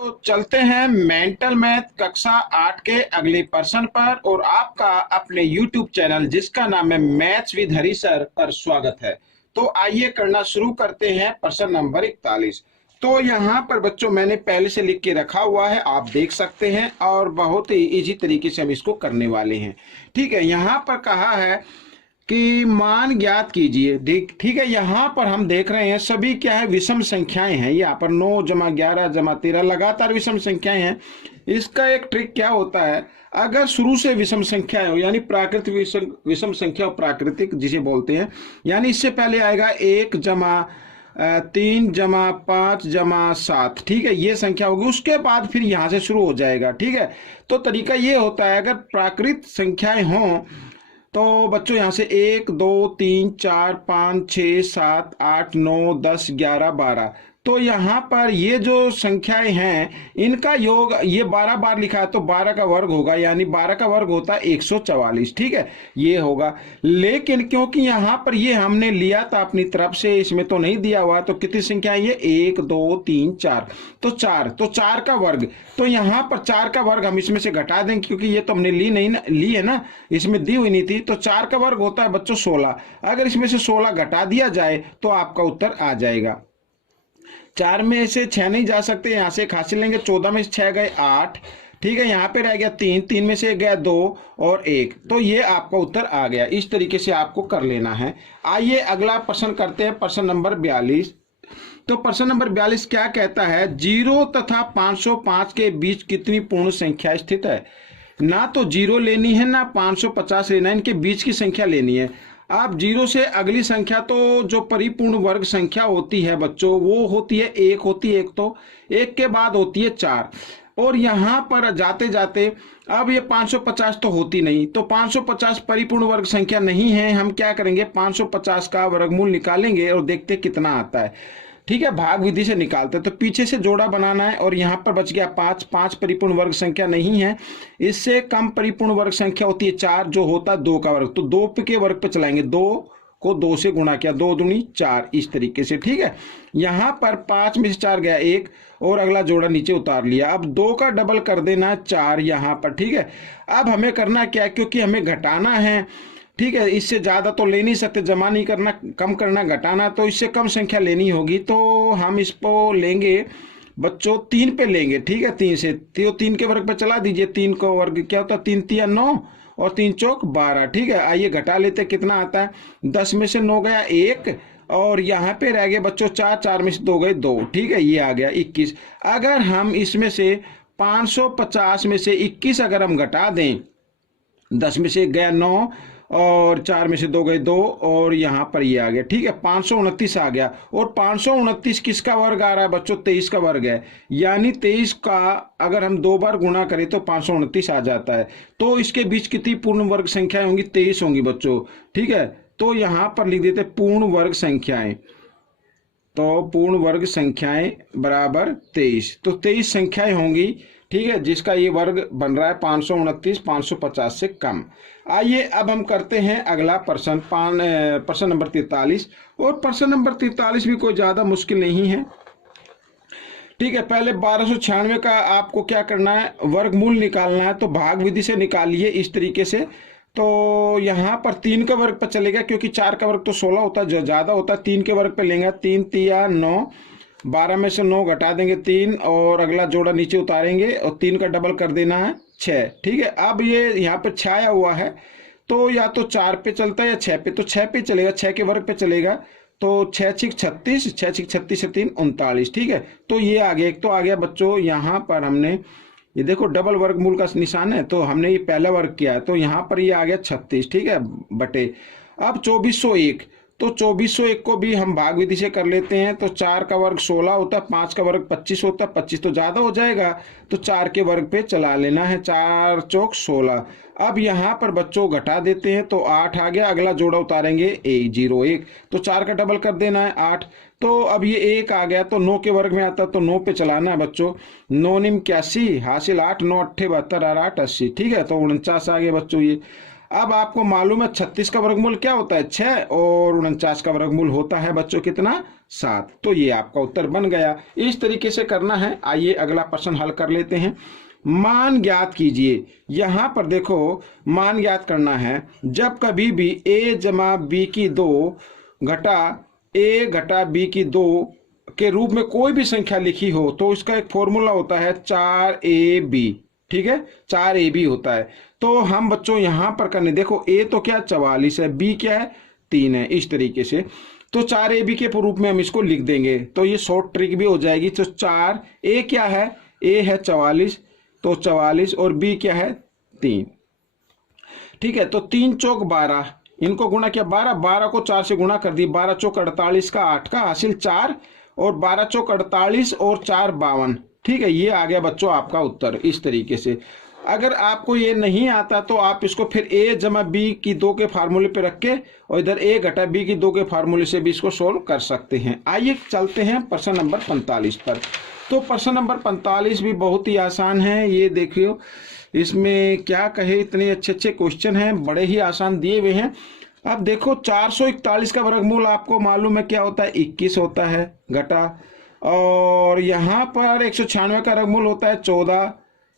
तो चलते हैं मेंटल मैथ कक्षा 8 के अगले प्रश्न पर और आपका अपने YouTube चैनल जिसका नाम है मैथ्स विद हरी सर पर स्वागत है। तो आइए करना शुरू करते हैं प्रश्न नंबर 41। तो यहाँ पर बच्चों मैंने पहले से लिख के रखा हुआ है, आप देख सकते हैं और बहुत ही इजी तरीके से हम इसको करने वाले हैं। ठीक है, यहाँ पर कहा है कि मान ज्ञात कीजिए। ठीक है, यहाँ पर हम देख रहे हैं सभी क्या है, विषम संख्याएं हैं। यहाँ पर 9 जमा 11 जमा 13 लगातार विषम संख्याएं हैं। इसका एक ट्रिक क्या होता है, अगर शुरू से विषम संख्या हो यानी प्राकृतिक विषम संख्या और प्राकृतिक जिसे बोलते हैं, यानी इससे पहले आएगा 1 जमा 3 जमा 5 जमा 7। ठीक है, ये संख्या होगी, उसके बाद फिर यहाँ से शुरू हो जाएगा। ठीक है, तो तरीका ये होता है, अगर प्राकृतिक संख्याएं हों तो बच्चों यहाँ से 1 2 3 4 5 6 7 8 9 10 11 12। तो यहाँ पर ये जो संख्याएं हैं इनका योग ये 12 बार लिखा है तो 12 का वर्ग होगा, यानी 12 का वर्ग होता है 144। ठीक है, ये होगा। लेकिन क्योंकि यहाँ पर ये हमने लिया था अपनी तरफ से, इसमें तो नहीं दिया हुआ, तो कितनी संख्या है ये 1 2 3 4, तो 4 का वर्ग। तो यहाँ पर 4 का वर्ग हम इसमें से घटा देंगे क्योंकि ये तो हमने ली है ना, इसमें दी हुई नहीं थी। तो 4 का वर्ग होता है बच्चों 16। अगर इसमें से 16 घटा दिया जाए तो आपका उत्तर आ जाएगा। 4 में से 6 नहीं जा सकते, यहाँ से हासिल लेंगे। 14 में से 6 गए 8। ठीक है, यहाँ पे रह गया 3 में से गया 2 और 1, तो ये आपका उत्तर आ गया। इस तरीके से आपको कर लेना है। आइए अगला प्रश्न करते हैं, प्रश्न नंबर 42। तो प्रश्न नंबर 42 क्या कहता है, 0 तथा 505 के बीच कितनी पूर्ण संख्या स्थित है। ना तो 0 लेनी है ना 550 लेना है, इनके बीच की संख्या लेनी है। आप 0 से अगली संख्या तो जो परिपूर्ण वर्ग संख्या होती है बच्चों वो होती है 1 होती है, एक तो 1 के बाद होती है 4। और यहाँ पर जाते जाते अब ये 550 तो होती नहीं, तो 550 परिपूर्ण वर्ग संख्या नहीं है। हम क्या करेंगे, 550 का वर्गमूल निकालेंगे और देखते कितना आता है। ठीक है, भाग विधि से निकालते हैं। तो पीछे से जोड़ा बनाना है और यहाँ पर बच गया 5 परिपूर्ण वर्ग संख्या नहीं है। इससे कम परिपूर्ण वर्ग संख्या होती है 4, जो होता है 2 का वर्ग। तो 2 के वर्ग पे चलाएंगे, 2 को 2 से गुणा किया, 2 दूनी 4, इस तरीके से। ठीक है, यहाँ पर 5 में से 4 गया 1 और अगला जोड़ा नीचे उतार लिया। अब 2 का डबल कर देना 4 यहाँ पर। ठीक है, अब हमें करना क्या है, क्योंकि हमें घटाना है। ठीक है, इससे ज्यादा तो ले नहीं सकते, जमा नहीं करना, कम करना, घटाना, तो इससे कम संख्या लेनी होगी। तो हम इसको लेंगे बच्चों 3 पे लेंगे। ठीक है, 3 से तो 3 के वर्ग पे चला दीजिए। 3 का वर्ग क्या होता है, 3 तिया 9 और 3 चौक 12। ठीक है, आइए घटा लेते कितना आता है। 10 में से 9 गया 1 और यहाँ पे रह गए बच्चों 4 में से 2 गए 2। ठीक है, ये आ गया 21। अगर हम इसमें से 550 में से 21 अगर हम घटा दें, 10 में से गया 9 और 4 में से 2 गए 2 और यहाँ पर ये आ गया। ठीक है, 529 आ गया। और 529 किसका वर्ग आ रहा है बच्चों, 23 का वर्ग है। यानी 23 का अगर हम 2 बार गुणा करें तो 529 आ जाता है। तो इसके बीच कितनी पूर्ण वर्ग संख्याएं होंगी, 23 होंगी बच्चों। ठीक है, तो यहाँ पर लिख देते पूर्ण वर्ग संख्याएं। तो पूर्ण वर्ग संख्याएं बराबर 23, तो 23 संख्याएं होंगी। ठीक है, जिसका ये वर्ग बन रहा है 529 550 से कम। आइए अब हम करते हैं अगला प्रश्न, प्रश्न नंबर 43। और प्रश्न नंबर 43 भी कोई ज्यादा मुश्किल नहीं है। ठीक है, पहले 1296 का आपको क्या करना है, वर्गमूल निकालना है। तो भाग विधि से निकालिए इस तरीके से। तो यहाँ पर 3 का वर्ग पर चलेगा, क्योंकि 4 का वर्ग तो 16 होता है, जो ज्यादा होता है। 3 के वर्ग पे लेंगे, 3 तिया 9, 12 में से 9 घटा देंगे 3 और अगला जोड़ा नीचे उतारेंगे और 3 का डबल कर देना है 6। ठीक है, अब ये यहाँ पे 6 आया हुआ है, तो या तो 4 पे चलता है या 6 पे, तो 6 पे चलेगा, 6 के वर्ग पे चलेगा। तो 6 6 36, 6 6 36 3 39। ठीक है, तो ये आ गया। एक तो आ गया बच्चों, यहाँ पर हमने ये देखो डबल वर्गमूल का निशान है, तो हमने ये पहला वर्ग किया है, तो यहाँ पर ये आ गया 36। ठीक है, बटे अब 2401। तो 2401 को भी हम भाग विधि से कर लेते हैं। तो 4 का वर्ग 16 होता है, 5 का वर्ग 25 होता है, 25 तो ज्यादा हो जाएगा, तो 4 के वर्ग पे चला लेना है, 4 चौक 16। अब यहाँ पर बच्चों घटा देते हैं, तो 8 आ गया, अगला जोड़ा उतारेंगे 01, तो 4 का डबल कर देना है 8। तो अब ये 1 आ गया, तो 9 के वर्ग में आता है, तो 9 पे चलाना है बच्चों। 9 निम 81 हासिल 8, 9 अट्ठे 72 और 8 80। ठीक है, तो 49 आ गया बच्चों ये। अब आपको मालूम है 36 का वर्गमूल क्या होता है, 6, और 49 का वर्गमूल होता है बच्चों कितना, 7। तो ये आपका उत्तर बन गया। इस तरीके से करना है। आइए अगला प्रश्न हल कर लेते हैं। मान ज्ञात कीजिए। यहाँ पर देखो मान ज्ञात करना है। जब कभी भी a जमा बी की 2 घटा a घटा बी की 2 के रूप में कोई भी संख्या लिखी हो तो इसका एक फॉर्मूला होता है 4ab। ठीक है, 4ab होता है। तो हम बच्चों यहाँ पर करने, देखो a तो क्या 44 है, b क्या है 3 है, इस तरीके से। तो 4ab के रूप में हम इसको लिख देंगे तो ये शॉर्ट ट्रिक भी हो जाएगी। तो 4 a क्या है, a है 44, तो 44 और b क्या है 3। ठीक है, तो 3 चौक 12, इनको गुणा किया 12 को 4 से गुणा कर दी, 12 चौक 48 का 8 का हासिल 4 और 12 चौक 48 और 4 52। ठीक है, ये आ गया बच्चों आपका उत्तर। इस तरीके से अगर आपको ये नहीं आता तो आप इसको फिर a जमा बी की 2 के फार्मूले पे रख के और इधर a घटा बी की 2 के फार्मूले से भी इसको सोल्व कर सकते हैं। आइए चलते हैं प्रश्न नंबर 45 पर। तो प्रश्न नंबर 45 भी बहुत ही आसान है। ये देखियो इसमें क्या कहे, इतने अच्छे अच्छे क्वेश्चन हैं, बड़े ही आसान दिए हुए हैं। अब देखो 441 का वर्गमूल आपको मालूम है क्या होता है, 21 होता है घटा, और यहाँ पर 196 का वर्गमूल होता है 14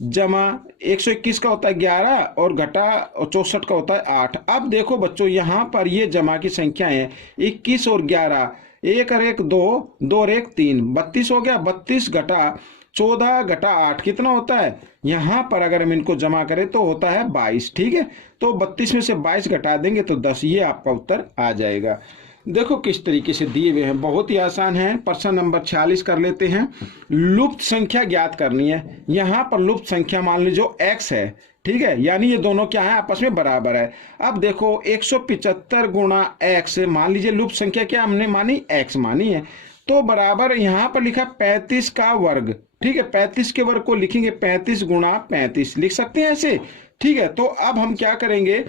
जमा 121 का होता है 11 और घटा 64 का होता है 8। अब देखो बच्चों यहाँ पर ये जमा की संख्या है 21 और 11, 1 और 1 2, 2 और 1 3, 32 हो गया। 32 घटा 14 घटा 8 कितना होता है, यहाँ पर अगर हम इनको जमा करें तो होता है 22। ठीक है, तो 32 में से 22 घटा देंगे तो 10, ये आपका उत्तर आ जाएगा। देखो किस तरीके से दिए हुए हैं, बहुत ही आसान है। प्रश्न नंबर 46 कर लेते हैं। लुप्त संख्या ज्ञात करनी है। यहाँ पर लुप्त संख्या मान लीजिए x है, ठीक है, यानी ये दोनों क्या है आपस में बराबर है। अब देखो 175 गुणा x, मान लीजिए लुप्त संख्या क्या हमने मानी, x मानी है, तो बराबर यहाँ पर लिखा 35 का वर्ग। ठीक है, 35 के वर्ग को लिखेंगे 35 गुणा 35 लिख सकते हैं ऐसे। ठीक है, तो अब हम क्या करेंगे,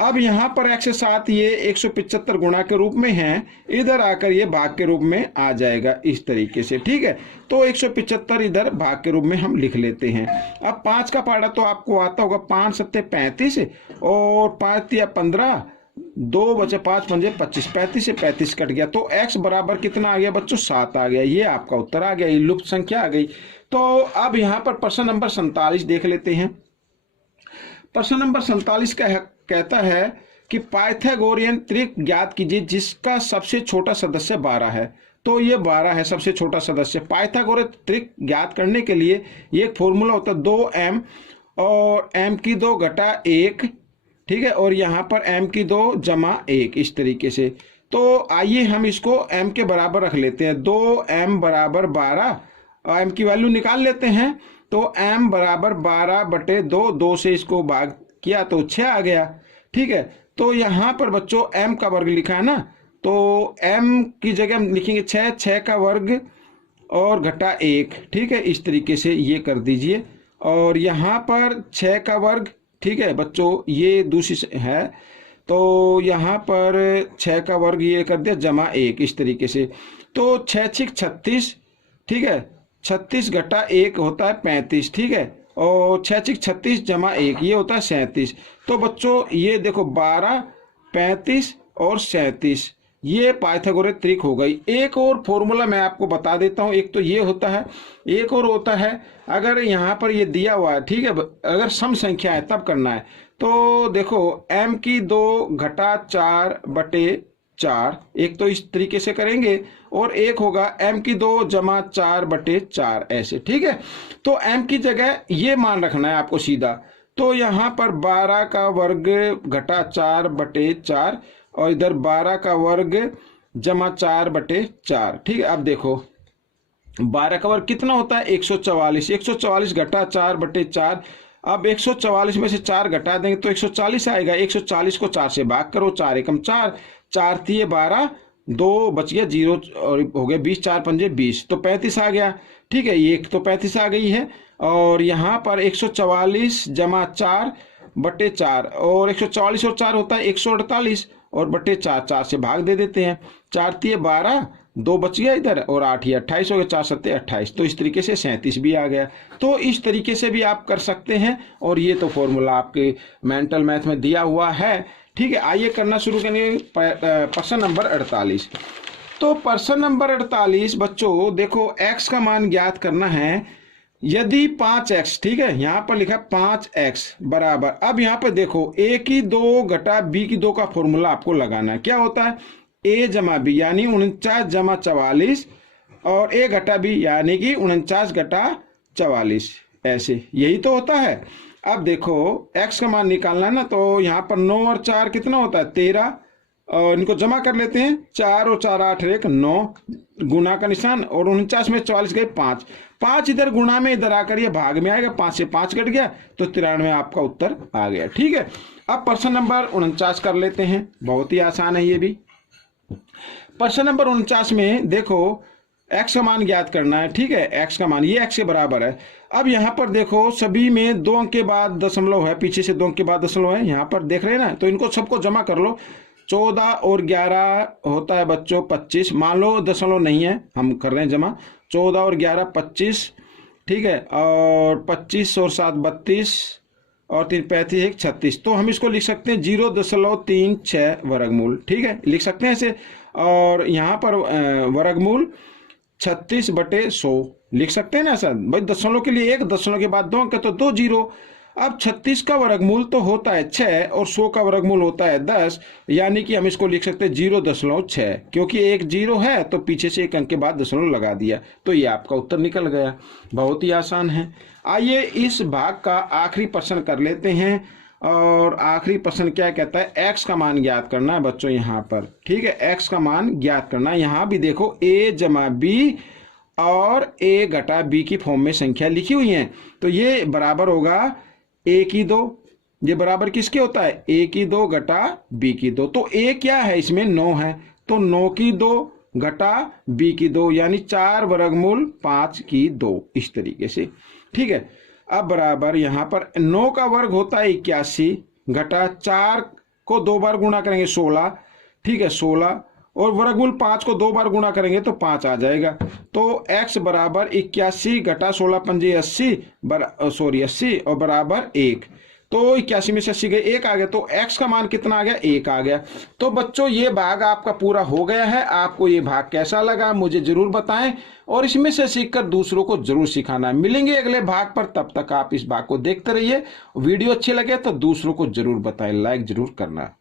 अब यहाँ पर x के साथ ये 175 गुणा के रूप में है, इधर आकर ये भाग के रूप में आ जाएगा इस तरीके से। ठीक है, तो 175 इधर भाग के रूप में हम लिख लेते हैं। अब 5 का पहाड़ा तो आपको आता होगा, 5 सत्ते 35 और 5 या 15, 2 बचे 5 पंजे 25, 35 से 35 कट गया, तो x बराबर कितना आ गया बच्चों, 7 आ गया। ये आपका उत्तर आ गया, ये लुप्त संख्या आ गई। तो अब यहाँ पर प्रश्न नंबर 47 देख लेते हैं। प्रश्न नंबर 47 कहता है कि पाइथागोरियन त्रिक ज्ञात कीजिए जिसका सबसे छोटा सदस्य 12 है। तो ये 12 है सबसे छोटा सदस्य। पाइथागोरियन त्रिक ज्ञात करने के लिए ये एक फॉर्मूला होता है 2m और m की 2 घटा 1, ठीक है, और यहाँ पर m की 2 जमा 1, इस तरीके से। तो आइए हम इसको m के बराबर रख लेते हैं। 2m बराबर 12, m की वैल्यू निकाल लेते हैं। तो m बराबर 12 बटे 2, 2 से इसको भाग किया तो 6 आ गया। ठीक है, तो यहाँ पर बच्चों m का वर्ग लिखा है ना, तो m की जगह हम लिखेंगे 6, 6 का वर्ग और घटा 1। ठीक है, इस तरीके से ये कर दीजिए। और यहाँ पर 6 का वर्ग, ठीक है बच्चों, ये दूसरी है, तो यहाँ पर 6 का वर्ग ये कर दिया जमा 1, इस तरीके से। तो 6 6 36, ठीक है, 36 घटा 1 होता है 35, ठीक है, और 6 6 36 जमा 1 ये होता है 37। तो बच्चों ये देखो 12, 35 और 37, ये पाइथागोरस त्रिक हो गई। एक और फॉर्मूला मैं आपको बता देता हूँ, एक तो ये होता है, एक और होता है अगर यहाँ पर ये दिया हुआ है, ठीक है, अगर सम संख्या है तब करना है। तो देखो m की 2 घटा 4 बटे 4, एक तो इस तरीके से करेंगे, और एक होगा m की 2 जमा 4 बटे 4, ऐसे। ठीक है, तो m की जगह ये मान रखना है आपको सीधा। तो यहाँ पर 12 का वर्ग घटा 4 बटे 4 और इधर 12 का वर्ग जमा 4 बटे 4। ठीक है, अब देखो 12 का वर्ग कितना होता है 144, 144 घटा 4 बटे 4। अब 144 में से 4 घटा देंगे तो 140 आएगा। 140 को 4 से भाग करो, 4 एकम 4, 4 तिये 12, 2 बच गया 0 और हो गया 20, 4 पंजे 20, तो 35 आ गया। ठीक है, ये तो 35 आ गई है। और यहाँ पर 144 जमा 4 बटे 4, और 144 और 4 होता है 148 और बटे 4, 4 से भाग दे देते हैं, 4 तिये 12, 2 बच गया इधर और 8 ये 28 हो गया, 4 सत्ते 28, तो इस तरीके से 37 भी आ गया। तो इस तरीके से भी आप कर सकते हैं, और ये तो फॉर्मूला आपके मेंटल मैथ में दिया हुआ है। ठीक है, आइए करना शुरू करेंगे प्रश्न नंबर 48। तो प्रश्न नंबर 48 बच्चों देखो, x का मान ज्ञात करना है। यदि 5x, ठीक है, यहां पर लिखा 5x बराबर, अब यहां पर देखो a की 2 घटा b की 2 का फॉर्मूला आपको लगाना है। क्या होता है? a जमा b यानी 49 जमा 44 और a घटा b यानी कि 49 घटा 44, ऐसे यही तो होता है। अब देखो x का मान निकालना है ना, तो यहाँ पर 9 और 4 कितना होता है? 13, और इनको जमा कर लेते हैं। 4 और 4 8 1 9, गुना का निशान, और 49 में 44 गए 5, 5 इधर गुणा में इधर आकर ये भाग में आएगा, 5 से 5 कट गया तो 93 आपका उत्तर आ गया। ठीक है, अब प्रश्न नंबर 49 कर लेते हैं, बहुत ही आसान है ये भी। प्रश्न नंबर 49 में देखो x का मान ज्ञात करना है। ठीक है, x का मान ये x के बराबर है। अब यहाँ पर देखो सभी में 2 अंक के बाद दशमलव है, पीछे से 2 अंक के बाद दशमलव है, यहाँ पर देख रहे हैं ना, तो इनको सबको जमा कर लो। 14 और 11 होता है बच्चों 25, मान लो दशमलव नहीं है, हम कर रहे हैं जमा। 14 और 11 25, ठीक है, और 25 और 7 32 और 3 35 1 36, तो हम इसको लिख सकते हैं 0.36 वर्गमूल। ठीक है, लिख सकते हैं ऐसे। और यहाँ पर वर्गमूल 36/100 लिख सकते हैं ना सर भाई, दशमलव के लिए 1, दशमलव के बाद 2 अंक तो 2 जीरो। अब 36 का वर्गमूल तो होता है 6 और 100 का वर्गमूल होता है 10, यानी कि हम इसको लिख सकते हैं 0.6, क्योंकि एक जीरो है तो पीछे से 1 अंक के बाद दशमलव लगा दिया, तो ये आपका उत्तर निकल गया। बहुत ही आसान है। आइए इस भाग का आखिरी प्रश्न कर लेते हैं। और आखिरी प्रश्न क्या कहता है? x का मान ज्ञात करना है बच्चों यहाँ पर। ठीक है, x का मान ज्ञात करना है। यहाँ भी देखो a जमा b और a घटा b की फॉर्म में संख्या लिखी हुई है, तो ये बराबर होगा a की 2, ये बराबर किसके होता है? a की 2 घटा b की 2, तो a क्या है इसमें? 9 है, तो 9 की 2 घटा b की 2 यानी 4 वर्गमूल 5 की 2, इस तरीके से। ठीक है, अब बराबर यहाँ पर 9 का वर्ग होता है 81 घटा 4 को 2 बार गुणा करेंगे 16, ठीक है 16, और वर्गमूल 5 को 2 बार गुणा करेंगे तो 5 आ जाएगा। तो x बराबर 81 घटा 16 पंजे 80 80 और बराबर 1, तो 81 में से 80 गए 1 आ गया, तो x का मान कितना आ गया? 1 आ गया। तो बच्चों ये भाग आपका पूरा हो गया है। आपको ये भाग कैसा लगा मुझे जरूर बताएं, और इसमें से सीखकर दूसरों को जरूर सिखाना। मिलेंगे अगले भाग पर, तब तक आप इस भाग को देखते रहिए। वीडियो अच्छे लगे तो दूसरों को जरूर बताएं, लाइक जरूर करना।